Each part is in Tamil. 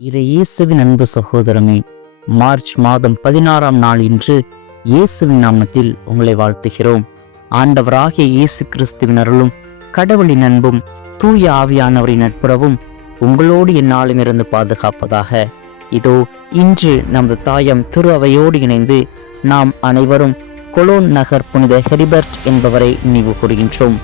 இறை இயேசுவின் அன்பு சகோதரமே மார்ச் மாதம் பதினாறாம் நாள் இன்று இயேசுவின் நாமத்தில் உங்களை வாழ்த்துகிறோம். ஆண்டவராகிய இயேசு கிறிஸ்துவின் அருளும் கடவுளின் அன்பும் தூய ஆவியானவரின் நட்புறவும் உங்களோடு என்னாலும் இருந்து பாதுகாப்பதாக. இதோ இன்று நமது தாயம் திரு அவையோடு இணைந்து நாம் அனைவரும் கொலோன் நகர் புனித ஹெரிபர்ட் என்பவரை நினைவு கூறுகின்றோம்.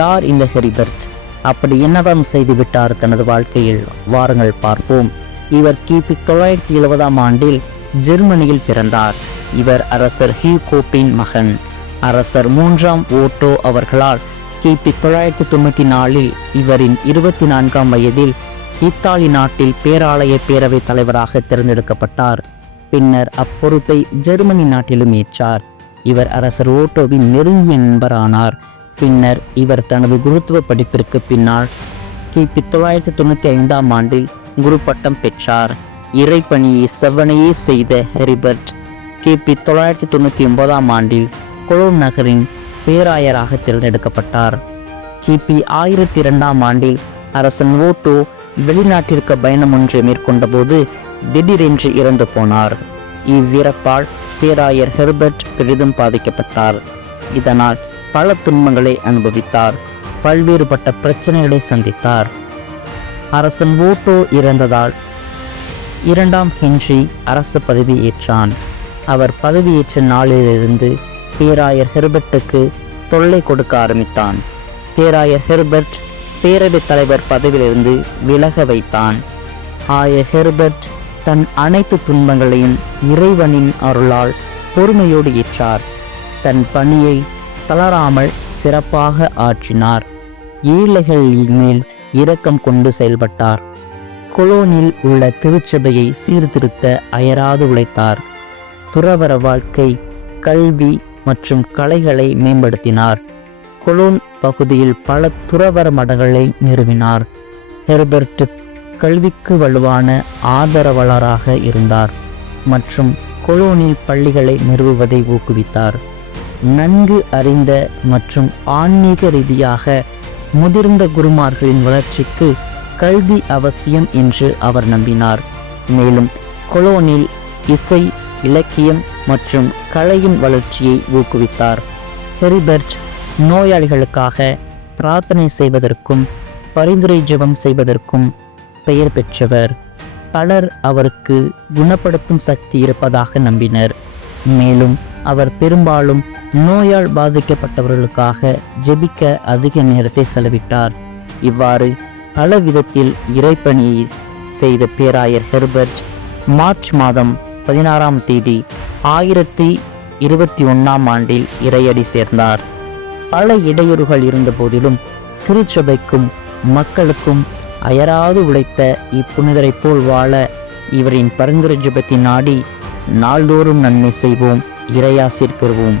யார் இந்த ஹெரிபர்ட்? அப்படி என்னதான் செய்து விட்டார் தனது வாழ்க்கையில்? வாருங்கள் பார்ப்போம். இவர் கிபி தொள்ளாயிரத்தி எழுபதாம் ஆண்டில் ஜெர்மனியில் பிறந்தார். இவர் அரசர் ஹியூகோப்பின் மகன். அரசர் மூன்றாம் ஓட்டோ அவர்களால் கிபி தொள்ளாயிரத்தி தொண்ணூற்றி நாலில் இவரின் இருபத்தி நான்காம் வயதில் இத்தாலி நாட்டில் பேராலய பேரவைத் தலைவராக தேர்ந்தெடுக்கப்பட்டார். பின்னர் அப்பொறுப்பை ஜெர்மனி நாட்டிலும் ஏற்றார். இவர் அரசர் ஓட்டோவின் நெருங்கிய நண்பரானார். பின்னர் இவர் தனது குருத்துவ படிப்பிற்கு பின்னால் கிபி தொள்ளாயிரத்தி தொண்ணூற்றி ஐந்தாம் ஆண்டில் குரு பட்டம் பெற்றார். இறைப்பணியை செவ்வனையே செய்த ஹெரிபர்ட். கிபி தொள்ளாயிரத்தி தொண்ணூற்றி ஒன்பதாம் ஆண்டில் கொழும் நகரின் பேராயராக தேர்ந்தெடுக்கப்பட்டார். கிபி ஆயிரத்தி இரண்டாம் ஆண்டில் அரசன் ஓட்டோ வெளிநாட்டிற்கு பயணம் ஒன்று மேற்கொண்டபோது திடீரென்று இறந்து போனார். இவ்விறப்பால் பேராயர் ஹெர்பர்ட் பெரிதும் பாதிக்கப்பட்டார். இதனால் பல துன்பங்களை அனுபவித்தார். பல்வேறுபட்ட பிரச்சனைகளை சந்தித்தார். அரசன் ஓட்டோ இறந்ததால். இரண்டாம் ஹென்றி அரசு பதவி ஏற்றான். அவர் பதவியேற்ற நாளிலிருந்து பேராயர் ஹெர்பர்ட்டுக்கு தொல்லை கொடுக்க ஆரம்பித்தான். பேராயர் ஹெர்பர்ட் பேரவைத் தலைவர் பதவியிலிருந்து விலக வைத்தான். ஆயர் ஹெர்பர்ட் தன் அனைத்து துன்பங்களையும் இறைவனின் அருளால் பொறுமையோடு ஏற்றார். தன் பணியை தளராமல் சிறப்பாக ஆற்றினார். ஏழைகளின் மேல் இரக்கம் கொண்டு செயல்பட்டார். கொலோனில் உள்ள திருச்சபையை சீர்திருத்த அயராது உழைத்தார். துறவர வாழ்க்கை கல்வி மற்றும் கலைகளை மேம்படுத்தினார். கொலோன் பகுதியில் பல துறவர மடங்களை நிறுவினார். ஹெர்பர்ட் கல்விக்கு வலுவான ஆதரவாளராக இருந்தார் மற்றும் கொலோனில் பள்ளிகளை நிறுவுவதை ஊக்குவித்தார். நன்கு அறிந்த மற்றும் ஆன்மீக ரீதியாக முதிர்ந்த குருமார்களின் வளர்ச்சிக்கு கல்வி அவசியம் என்று அவர் நம்பினார். மேலும் கொலோனில் இசை இலக்கியம் மற்றும் கலையின் வளர்ச்சியை ஊக்குவித்தார். ஹெரிபர்ட் நோயாளிகளுக்காக பிரார்த்தனை செய்வதற்கும் பரிந்துரை ஜெபம் செய்வதற்கும் பெயர் பெற்றவர். பலர் அவருக்கு குணப்படுத்தும் சக்தி இருப்பதாக நம்பினர். மேலும் அவர் பெரும்பாலும் நோயால் பாதிக்கப்பட்டவர்களுக்காக ஜெபிக்க அதிக நேரத்தை செலவிட்டார். இவ்வாறு பல விதத்தில் இறைப்பணியை செய்த பேராயர் ஹெர்பர்ட் மார்ச் மாதம் பதினாறாம் தேதி ஆயிரத்தி இருபத்தி ஒன்றாம் ஆண்டில் இறையடி சேர்ந்தார். பல இடையூறுகள் இருந்த போதிலும் திருச்சபைக்கும் மக்களுக்கும் அயராது உழைத்த இப்புனிதரைப் போல் வாழ இவரின் பரிந்துரை ஜெபத்தை நாடி நாள்தோறும் நன்மை செய்வோம் இறையாசிர் பெறுவோம்.